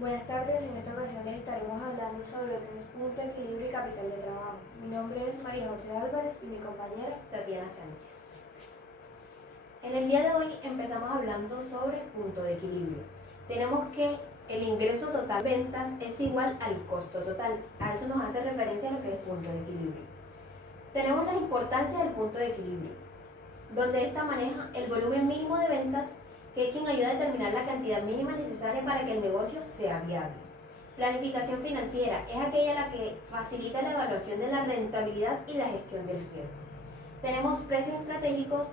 Buenas tardes, en esta ocasión les estaremos hablando sobre lo que es punto de equilibrio y capital de trabajo. Mi nombre es María José Álvarez y mi compañera Tatiana Sánchez. En el día de hoy empezamos hablando sobre punto de equilibrio. Tenemos que el ingreso total de ventas es igual al costo total. A eso nos hace referencia lo que es punto de equilibrio. Tenemos la importancia del punto de equilibrio, donde esta maneja el volumen mínimo de ventas, que es quien ayuda a determinar la cantidad mínima necesaria para que el negocio sea viable. Planificación financiera es aquella la que facilita la evaluación de la rentabilidad y la gestión del riesgo. Tenemos precios estratégicos,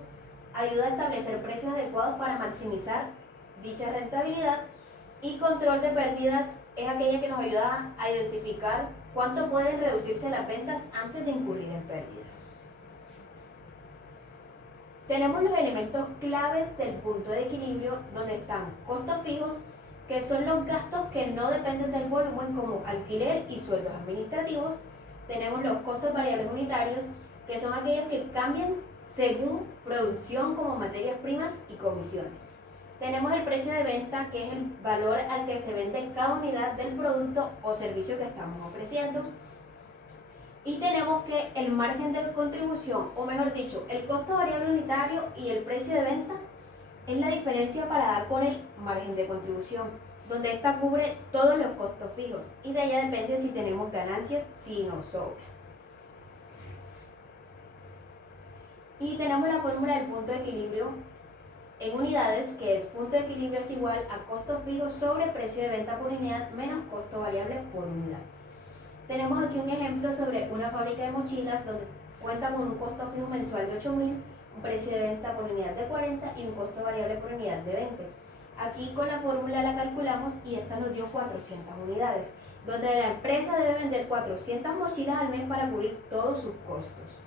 ayuda a establecer precios adecuados para maximizar dicha rentabilidad, y control de pérdidas es aquella que nos ayuda a identificar cuánto pueden reducirse las ventas antes de incurrir en pérdidas. Tenemos los elementos claves del punto de equilibrio, donde están costos fijos, que son los gastos que no dependen del volumen, como alquiler y sueldos administrativos. Tenemos los costos variables unitarios, que son aquellos que cambian según producción, como materias primas y comisiones. Tenemos el precio de venta, que es el valor al que se vende cada unidad del producto o servicio que estamos ofreciendo. Y tenemos que el margen de contribución, o mejor dicho, el costo variable unitario y el precio de venta, es la diferencia para dar con el margen de contribución, donde esta cubre todos los costos fijos y de ella depende si tenemos ganancias, si nos sobra. Y tenemos la fórmula del punto de equilibrio en unidades, que es punto de equilibrio es igual a costo fijo sobre precio de venta por unidad menos costo variable por unidad. Tenemos aquí un ejemplo sobre una fábrica de mochilas donde cuenta con un costo fijo mensual de 8.000, un precio de venta por unidad de 40 y un costo variable por unidad de 20. Aquí con la fórmula la calculamos y esta nos dio 400 unidades, donde la empresa debe vender 400 mochilas al mes para cubrir todos sus costos.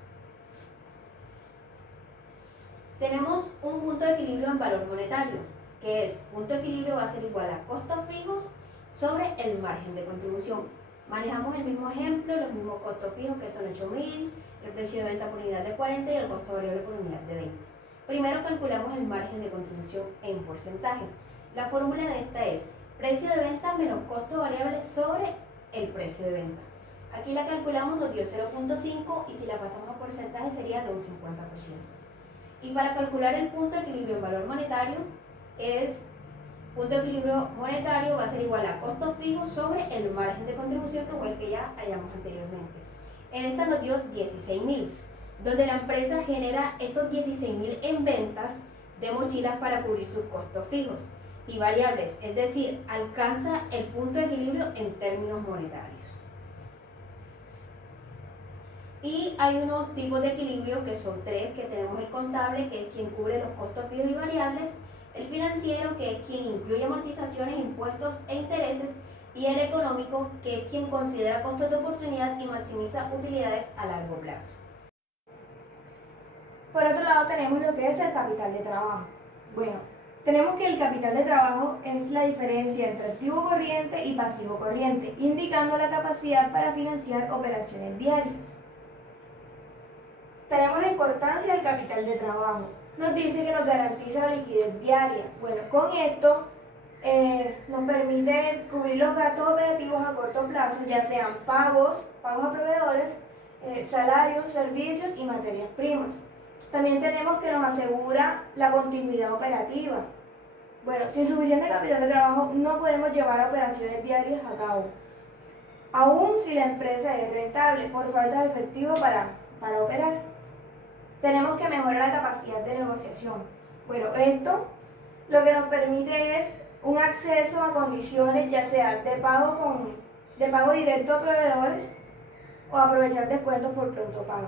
Tenemos un punto de equilibrio en valor monetario, que es punto de equilibrio va a ser igual a costos fijos sobre el margen de contribución. Manejamos el mismo ejemplo, los mismos costos fijos, que son 8.000, el precio de venta por unidad de 40 y el costo variable por unidad de 20. Primero calculamos el margen de contribución en porcentaje. La fórmula de esta es precio de venta menos costo variable sobre el precio de venta. Aquí la calculamos, nos dio 0.5 y si la pasamos a porcentaje sería de un 50%. Y para calcular el punto de equilibrio en valor monetario punto de equilibrio monetario va a ser igual a costos fijos sobre el margen de contribución, que fue el que ya hallamos anteriormente. En esta nos dio 16.000, donde la empresa genera estos 16.000 en ventas de mochilas para cubrir sus costos fijos y variables, es decir, alcanza el punto de equilibrio en términos monetarios. Y hay unos tipos de equilibrio que son tres, que tenemos el contable, que es quien cubre los costos fijos y variables, el financiero, que es quien incluye amortizaciones, impuestos e intereses, y el económico, que es quien considera costos de oportunidad y maximiza utilidades a largo plazo. Por otro lado tenemos lo que es el capital de trabajo. Bueno, tenemos que el capital de trabajo es la diferencia entre activo corriente y pasivo corriente, indicando la capacidad para financiar operaciones diarias. Tenemos la importancia del capital de trabajo. Nos dice que nos garantiza la liquidez diaria. Bueno, con esto nos permite cubrir los gastos operativos a corto plazo, ya sean pagos a proveedores, salarios, servicios y materias primas. También tenemos que nos asegura la continuidad operativa. Bueno, sin suficiente capital de trabajo no podemos llevar operaciones diarias a cabo, aun si la empresa es rentable, por falta de efectivo para operar. Tenemos que mejorar la capacidad de negociación. Bueno, esto lo que nos permite es un acceso a condiciones, ya sea de pago directo a proveedores o aprovechar descuentos por pronto pago.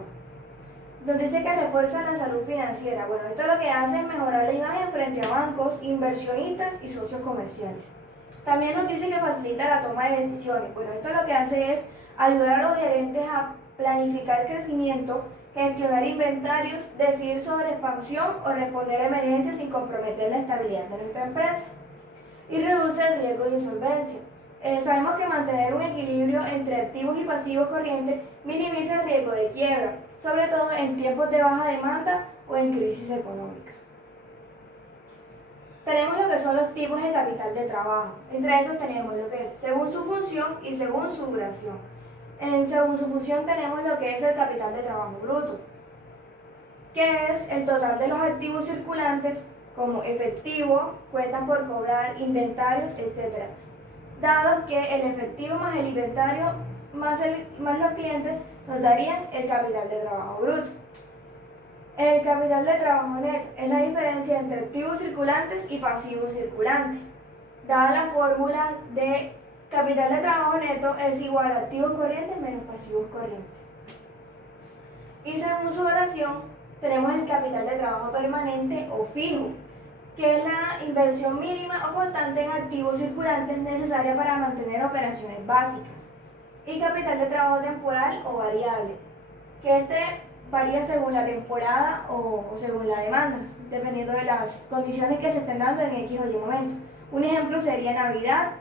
Nos dice que refuerza la salud financiera. Bueno, esto lo que hace es mejorar la imagen frente a bancos, inversionistas y socios comerciales. También nos dice que facilita la toma de decisiones. Bueno, esto lo que hace es ayudar a los gerentes a planificar crecimiento, gestionar inventarios, decidir sobre expansión o responder a emergencias sin comprometer la estabilidad de nuestra empresa. Y reduce el riesgo de insolvencia. Sabemos que mantener un equilibrio entre activos y pasivos corrientes minimiza el riesgo de quiebra, sobre todo en tiempos de baja demanda o en crisis económica. tenemos lo que son los tipos de capital de trabajo. Entre estos tenemos lo que es según su función y según su duración. Según su función tenemos lo que es el capital de trabajo bruto, que es el total de los activos circulantes como efectivo, cuentas por cobrar, inventarios, etc. Dado que el efectivo más el inventario más los clientes nos darían el capital de trabajo bruto. El capital de trabajo neto es la diferencia entre activos circulantes y pasivos circulantes. Dada la fórmula de capital de trabajo neto es igual a activos corrientes menos pasivos corrientes. Y según su duración, tenemos el capital de trabajo permanente o fijo, que es la inversión mínima o constante en activos circulantes necesaria para mantener operaciones básicas. Y capital de trabajo temporal o variable, que este varía según la temporada o según la demanda, dependiendo de las condiciones que se estén dando en X o Y momento. Un ejemplo sería Navidad.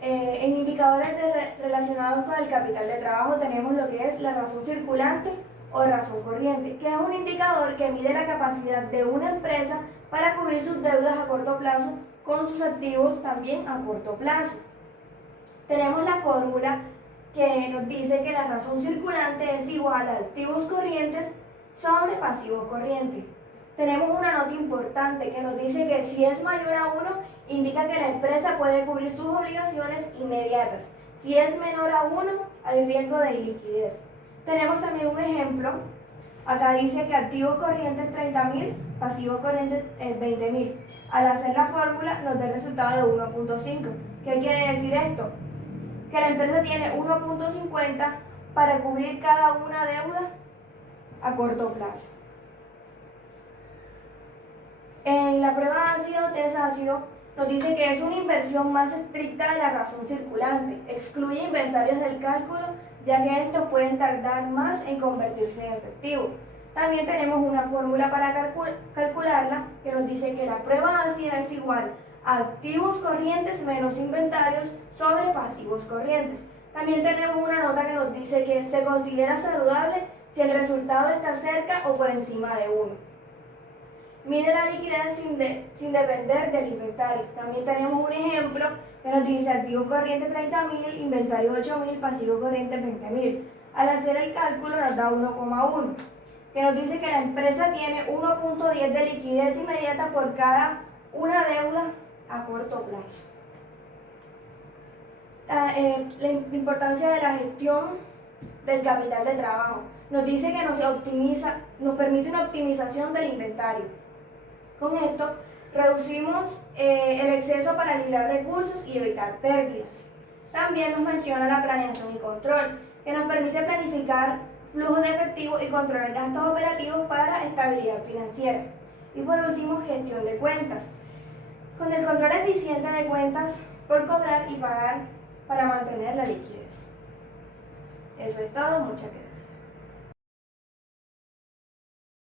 En indicadores relacionados con el capital de trabajo tenemos lo que es la razón circulante o razón corriente, que es un indicador que mide la capacidad de una empresa para cubrir sus deudas a corto plazo con sus activos también a corto plazo. Tenemos la fórmula que nos dice que la razón circulante es igual a activos corrientes sobre pasivos corrientes. Tenemos una nota importante que nos dice que si es mayor a 1, indica que la empresa puede cubrir sus obligaciones inmediatas. Si es menor a 1, hay riesgo de iliquidez. Tenemos también un ejemplo. Acá dice que activos corrientes 30.000, pasivos corrientes 20.000. Al hacer la fórmula nos da el resultado de 1.5. ¿Qué quiere decir esto? Que la empresa tiene 1.50 para cubrir cada una deuda a corto plazo. En la prueba ácido o test ácido nos dice que es una inversión más estricta de la razón circulante. Excluye inventarios del cálculo, ya que estos pueden tardar más en convertirse en efectivo. También tenemos una fórmula para calcularla que nos dice que la prueba ácida es igual a activos corrientes menos inventarios sobre pasivos corrientes. También tenemos una nota que nos dice que se considera saludable si el resultado está cerca o por encima de 1. Mide la liquidez sin depender del inventario. También tenemos un ejemplo que nos dice activos corrientes 30.000, inventario 8.000, pasivos corrientes 20.000. Al hacer el cálculo nos da 1,1, que nos dice que la empresa tiene 1.10 de liquidez inmediata por cada una deuda a corto plazo. La importancia de la gestión del capital de trabajo. Nos dice que nos permite una optimización del inventario. Con esto reducimos el exceso para librar recursos y evitar pérdidas. También nos menciona la planeación y control, que nos permite planificar flujos de efectivo y controlar gastos operativos para estabilidad financiera. Y por último, gestión de cuentas, con el control eficiente de cuentas por cobrar y pagar para mantener la liquidez. Eso es todo, muchas gracias.